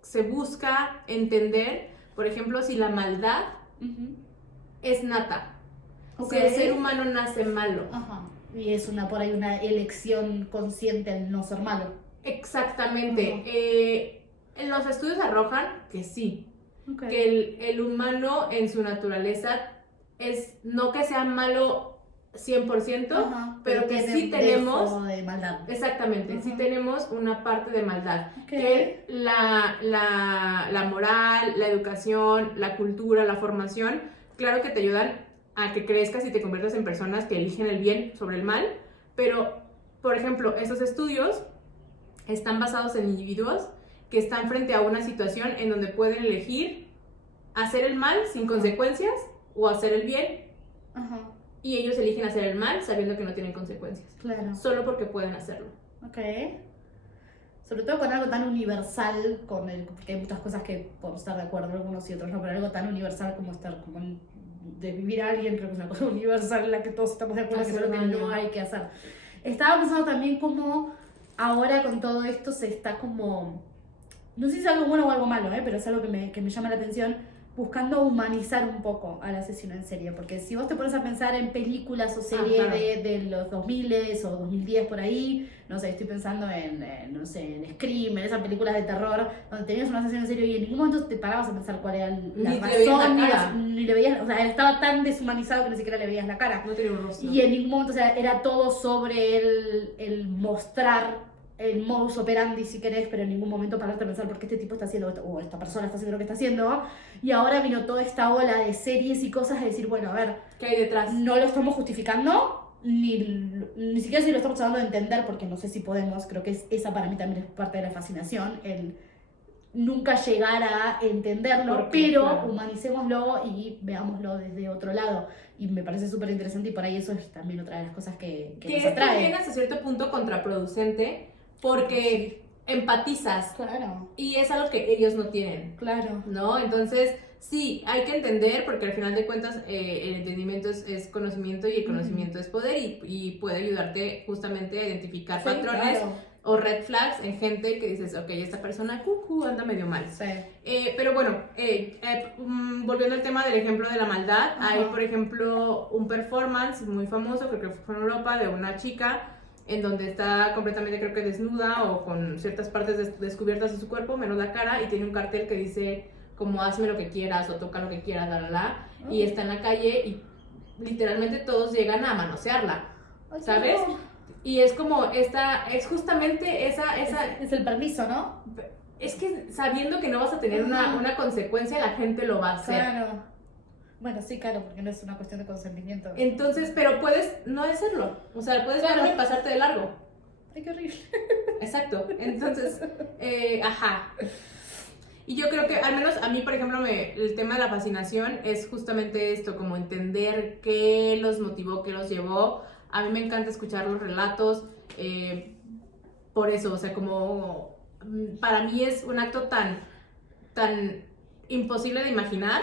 se busca entender, por ejemplo, si la maldad es nata. Ok. Si el ser humano nace malo. Ajá. Y es por ahí una elección consciente al no ser malo. Exactamente. Los estudios arrojan que sí, Okay. que el humano en su naturaleza es no que sea malo 100%, Ajá, pero que tiene sí un tenemos, dejo de maldad. exactamente, sí Ajá. tenemos una parte de maldad. Ok. Que la moral, la educación, la cultura, la formación, claro que te ayudan a que crezcas y te conviertas en personas que eligen el bien sobre el mal, pero, por ejemplo, estos estudios están basados en individuos que están frente a una situación en donde pueden elegir hacer el mal sin consecuencias o hacer el bien, Ajá. y ellos eligen hacer el mal sabiendo que no tienen consecuencias, Claro. solo porque pueden hacerlo. Ok. Sobre todo con algo tan universal, porque hay muchas cosas que podemos estar de acuerdo algunos y otros no, pero algo tan universal como de vivir a alguien, creo que es una cosa universal en la que todos estamos de acuerdo que es Hacer algo que daño. no hay que hacer. Estaba pensando también cómo ahora con todo esto se está como, no sé si es algo bueno o algo malo, pero es algo que me llama la atención, buscando humanizar un poco al asesino en serie, porque si vos te pones a pensar en películas o series claro. de los 2000 o 2010 por ahí, no sé, estoy pensando no sé, en Scream, en esas películas de terror, donde tenías un asesino en serie y en ningún momento te parabas a pensar cuál era la Ni le veías razón, la cara. ni le veías, o sea, él estaba tan deshumanizado que ni siquiera le veías la cara. No tiene un rostro. Y en ningún momento, o sea, era todo sobre el mostrar el modus operandi, si querés, pero en ningún momento pararte a pensar por qué este tipo está haciendo esto, o esta persona está haciendo lo que está haciendo. Y ahora vino toda esta ola de series y cosas de decir, bueno, a ver, ¿Qué hay detrás? no lo estamos justificando, ni siquiera si lo estamos tratando de entender, porque no sé si podemos, creo que esa para mí también es parte de la fascinación, el nunca llegar a entenderlo, ¿Por qué? pero Claro. humanicémoslo y veámoslo desde otro lado. Y me parece súper interesante y por ahí eso es también otra de las cosas que Que nos es atrae. también hasta cierto punto contraproducente porque empatizas Claro, y es algo que ellos no tienen, claro. ¿no? Entonces, sí, hay que entender porque al final de cuentas el entendimiento es conocimiento y el conocimiento es poder y puede ayudarte justamente a identificar Sí, patrones claro. o red flags en gente que dices, ok, esta persona anda medio mal. Sí. Pero bueno, volviendo al tema del ejemplo de la maldad, Ajá. hay por ejemplo un performance muy famoso, creo que fue en Europa, de una chica en donde está completamente creo que desnuda o con ciertas partes descubiertas de su cuerpo, menos la cara, y tiene un cartel que dice como hazme lo que quieras o toca lo que quieras, y está en la calle y literalmente todos llegan a manosearla, Ay, ¿sabes? no. Y es como es justamente esa Es el permiso, ¿no? es que sabiendo que no vas a tener una consecuencia, la gente lo va a hacer. Claro. Bueno, sí, claro, porque no es una cuestión de consentimiento. Entonces, pero puedes no hacerlo. O sea, puedes verlo y pasarte de largo. Ay, qué horrible. Exacto. Entonces, ajá. Y yo creo que, al menos a mí, por ejemplo, el tema de la fascinación es justamente esto, como entender qué los motivó, qué los llevó. A mí me encanta escuchar los relatos, por eso, o sea, como para mí es un acto tan imposible de imaginar,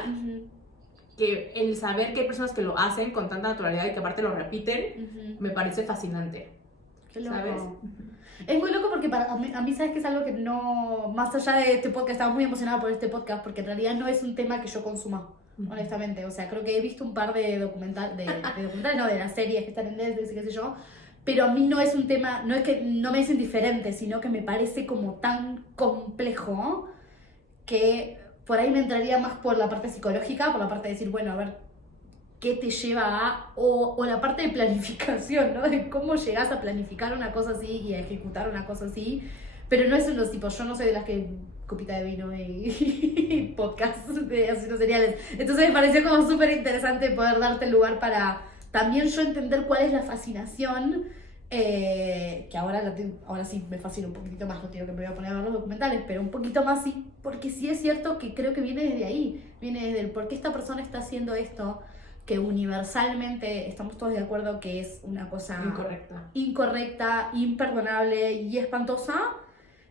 que el saber que hay personas que lo hacen con tanta naturalidad y que aparte lo repiten, me parece fascinante. Qué loco. ¿Sabes? Es muy loco porque a mí sabes que es algo que no, más allá de este podcast, estaba muy emocionada por este podcast porque en realidad no es un tema que yo consuma, honestamente. O sea, creo que he visto un par de documentales, no, de las series que están en Netflix y qué sé yo, pero a mí no es un tema, no es que no me es indiferente, sino que me parece como tan complejo que por ahí me entraría más por la parte psicológica, por la parte de decir, bueno, a ver, ¿qué te lleva a...? O la parte de planificación, ¿no? De cómo llegás a planificar una cosa así y a ejecutar una cosa así. Pero no es unos tipos, yo no soy de las que copita de vino y podcasts de asesinos seriales. Entonces me pareció como súper interesante poder darte el lugar para también yo entender cuál es la fascinación, que ahora sí me fascina un poquitito más, no digo que me voy a poner a ver los documentales, pero un poquito más sí, porque sí es cierto que creo que viene desde ahí, viene desde el por qué esta persona está haciendo esto, que universalmente estamos todos de acuerdo que es una cosa incorrecta, imperdonable y espantosa,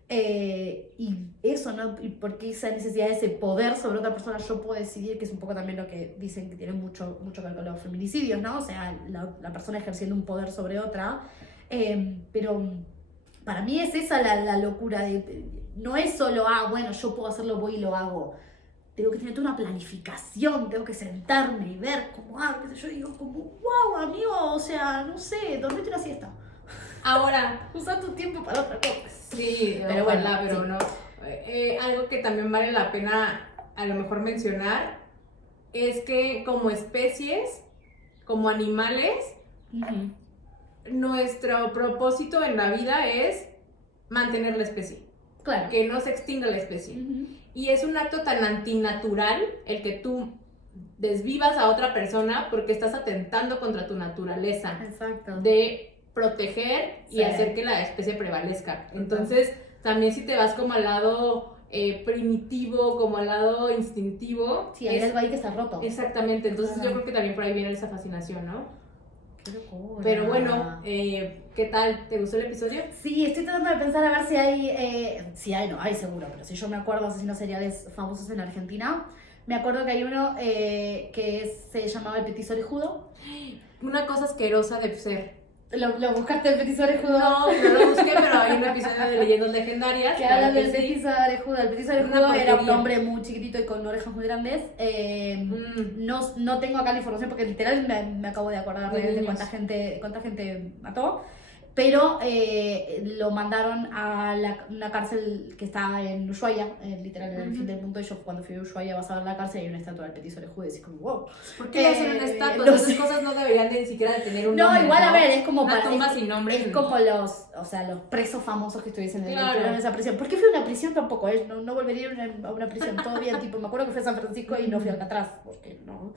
y eso, ¿no? Y porque esa necesidad de ese poder sobre otra persona, yo puedo decidir, que es un poco también lo que dicen que tiene mucho que ver con los feminicidios, ¿no? O sea, la persona ejerciendo un poder sobre otra, pero para mí es esa la locura, no es solo, bueno, yo puedo hacerlo, voy y lo hago. Tengo que tener toda una planificación, tengo que sentarme y ver cómo hago, qué sé yo, digo como, wow, amigo, o sea, no sé, dormite una siesta. Ahora, usa tu tiempo para otra cosa. Sí, pero bueno, pero no. Algo que también vale la pena a lo mejor mencionar es que como especies, como animales, nuestro propósito en la vida es mantener la especie. Claro. Que no se extinga la especie. Y es un acto tan antinatural el que tú desvivas a otra persona porque estás atentando contra tu naturaleza. Exacto. De proteger y hacer que la especie prevalezca. Entonces, también si te vas como al lado primitivo, como al lado instintivo. Sí, hay algo ahí que está roto. Exactamente. Entonces, yo creo que también por ahí viene esa fascinación, ¿no? Qué locura. Pero bueno, ¿qué tal? ¿Te gustó el episodio? Sí, estoy tratando de pensar a ver si hay, no, hay seguro, pero si yo me acuerdo asesinos seriales famosos en Argentina, me acuerdo que hay uno que se llamaba el Petiso Orejudo. Una cosa asquerosa de ser. ¿Lo buscaste el Petiso Orejudo? No lo busqué, pero hay un episodio de Leyendas Legendarias que habla del Petiso Orejudo. El Petiso Orejudo era un hombre muy chiquitito y con orejas muy grandes. No tengo acá la información porque literal me acabo de acordar de cuánta gente mató. Pero lo mandaron a una cárcel que está en Ushuaia, literal en el fin del mundo. Y yo cuando fui a Ushuaia vas a ver la cárcel y hay una estatua del Petiso Orejudo y decís como wow. ¿Por qué hacen una estatua? Esas cosas no deberían ni siquiera de tener un nombre. No, igual a ver, es como una tumba sin nombre. Es como los presos famosos que estuviesen en esa prisión. ¿Por qué fui a una prisión tampoco? No volvería a una prisión. Todo bien, tipo, me acuerdo que fui a San Francisco y no fui a Alcatraz, porque no.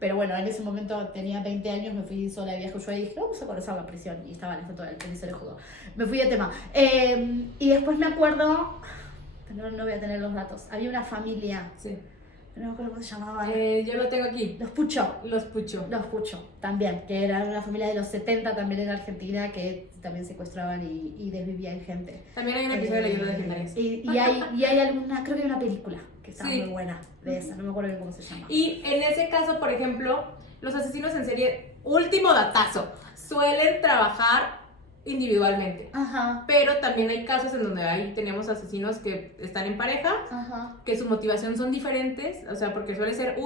Pero bueno, en ese momento tenía 20 años, me fui sola de viaje a Ushuaia y dije, vamos a conocer la prisión. Y estaba en la estatua del Petiso Orejudo. Me fui de tema. Y después me acuerdo, no voy a tener los datos, había una familia. Sí. No me acuerdo cómo se llamaban. Yo lo tengo aquí. Los Pucho, también, que eran una familia de los 70 también en Argentina que también secuestraban y desvivían gente. También hay un episodio de Leyendas Legendarias. Y hay alguna, creo que hay una película que está muy buena de esa, no me acuerdo bien cómo se llama. Y en ese caso, por ejemplo, los asesinos en serie, último datazo, suelen trabajar individualmente. Ajá. Pero también hay casos en donde ahí tenemos asesinos que están en pareja, ajá, que su motivación son diferentes, o sea, porque suele ser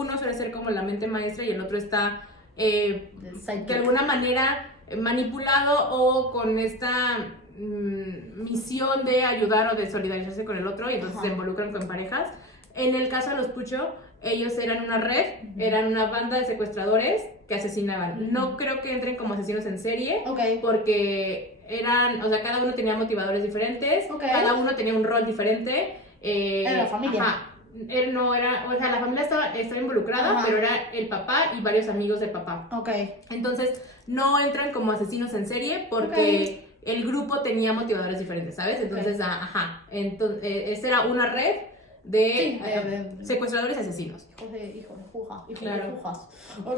como la mente maestra y el otro está de alguna manera manipulado o con esta misión de ayudar o de solidarizarse con el otro y entonces se involucran con parejas. En el caso de los Pucho, ellos eran una red, eran una banda de secuestradores que asesinaban. No creo que entren como asesinos en serie, porque eran, o sea, cada uno tenía motivadores diferentes, cada uno tenía un rol diferente. Era la familia. Ajá. Él no era, o sea, la familia estaba involucrada, pero era el papá y varios amigos del papá. Entonces, no entran como asesinos en serie porque el grupo tenía motivadores diferentes, ¿sabes? Entonces, entonces, esta era una red de secuestradores y asesinos. Hijos de pujas.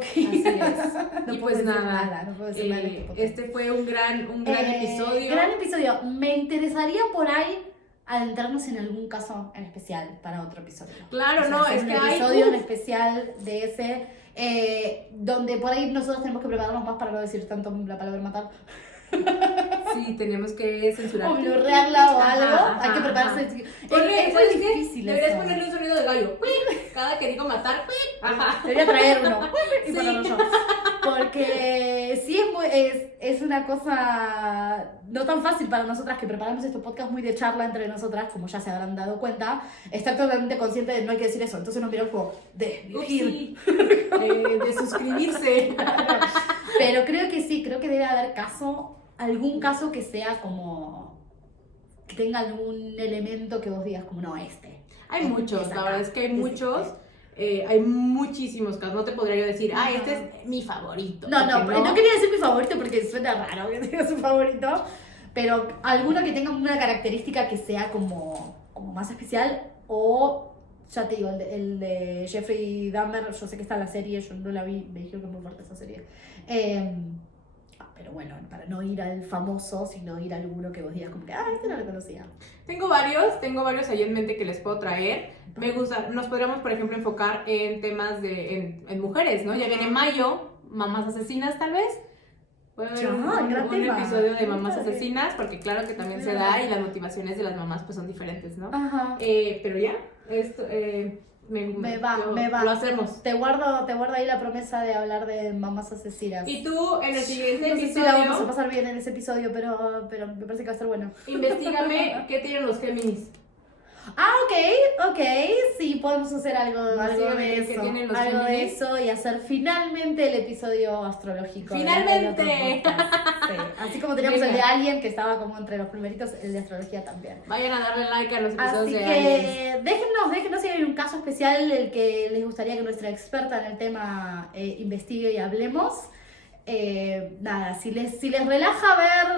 Así es. No y pues nada, no puedo decir nada este fue un gran episodio. Gran episodio. Me interesaría por ahí adentrarnos en algún caso en especial para otro episodio. Claro, O sea, no, hacer es un que hay... episodio en especial de ese, donde por ahí nosotros tenemos que prepararnos más para no decir tanto la palabra matar. Sí, tenemos que censurar. O blurrearla o algo. Ajá, Hay que prepararse. ajá. Es ¿Sabes muy qué? difícil Deberías eso. ponerle un sonido de gallo. Cada que digo matar. Ajá. Debería traer uno y Sí. ponerlo yo. Porque sí es una cosa no tan fácil para nosotras que preparamos estos podcasts muy de charla entre nosotras, como ya se habrán dado cuenta, estar totalmente consciente de no hay que decir eso. Entonces nos miramos como de dirigir. Sí. De suscribirse. Pero creo que sí, creo que debe haber algún caso que sea como que tenga algún elemento que vos digas como no, Hay muchos, es la acá, verdad es que hay es muchos. Hay muchísimos casos, no te podría yo decir, este es mi favorito. No, porque no quería decir mi favorito porque suena raro que diga su favorito, pero alguno que tenga una característica que sea como más especial o, ya te digo, el de Jeffrey Dahmer, yo sé que está en la serie, yo no la vi, me dijeron que es muy fuerte esa serie. Pero bueno, para no ir al famoso, sino ir a alguno que vos digas como que, este no lo conocía. Tengo varios ahí en mente que les puedo traer. Me gusta, nos podríamos, por ejemplo, enfocar en temas en mujeres, ¿no? Ya viene mayo, mamás asesinas tal vez. Puede haber un episodio de mamás asesinas, porque claro que también se da y las motivaciones de las mamás pues son diferentes, ¿no? Ajá. Pero ya, esto... me va. Lo hacemos. Te guardo ahí la promesa de hablar de mamás asesinas. Y tú, en el siguiente no sé episodio... si la vamos a pasar bien en ese episodio, pero me parece que va a estar bueno. Investígame qué tienen los Géminis. Ok, sí, podemos hacer algo de eso. Algo de eso y hacer finalmente el episodio astrológico. ¡Finalmente! Sí. Así como teníamos el de Alien, que estaba como entre los primeritos, el de astrología también. Vayan a darle like a los episodios Así de que Aliens. déjenos si hay un caso especial el que les gustaría que nuestra experta en el tema investigue y hablemos. Nada, si les relaja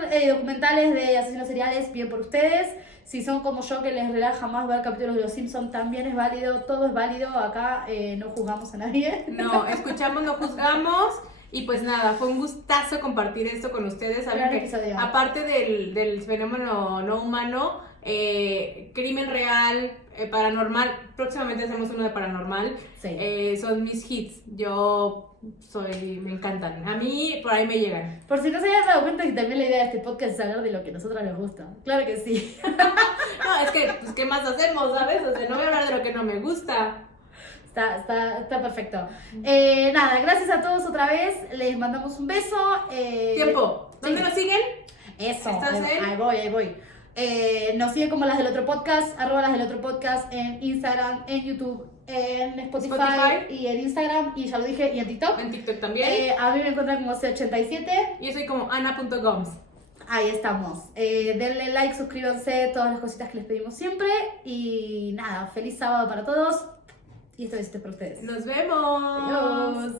ver documentales de asesinos seriales, bien por ustedes. Si son como yo que les relaja más ver capítulos de Los Simpsons, también es válido, todo es válido. Acá no juzgamos a nadie. No, escuchamos, no juzgamos. Y pues nada, fue un gustazo compartir esto con ustedes. Saben que episodio. Aparte del fenómeno no humano, crimen real, paranormal, próximamente hacemos uno de paranormal. Sí. Son mis hits. Me encantan. A mí por ahí me llegan. Por si no se hayan dado cuenta que también la idea de este podcast es hablar de lo que a nosotras nos gusta. Claro que sí. No, es que, pues, ¿qué más hacemos, sabes? O sea, no voy a hablar de lo que no me gusta. Está perfecto. Nada, gracias a todos otra vez. Les mandamos un beso. Tiempo. ¿Dónde sí. nos siguen? Eso. ¿Estás en? Ahí voy. Nos siguen como Las del Otro Podcast, @Las del Otro Podcast en Instagram, en YouTube, en Spotify y en Instagram, y ya lo dije, y en TikTok. En TikTok también. A mí me encuentran como C87. Yo soy como ana.goms. Ahí estamos. Denle like, suscríbanse, todas las cositas que les pedimos siempre. Y nada, feliz sábado para todos. Y esto es para ustedes. Nos vemos. Adiós.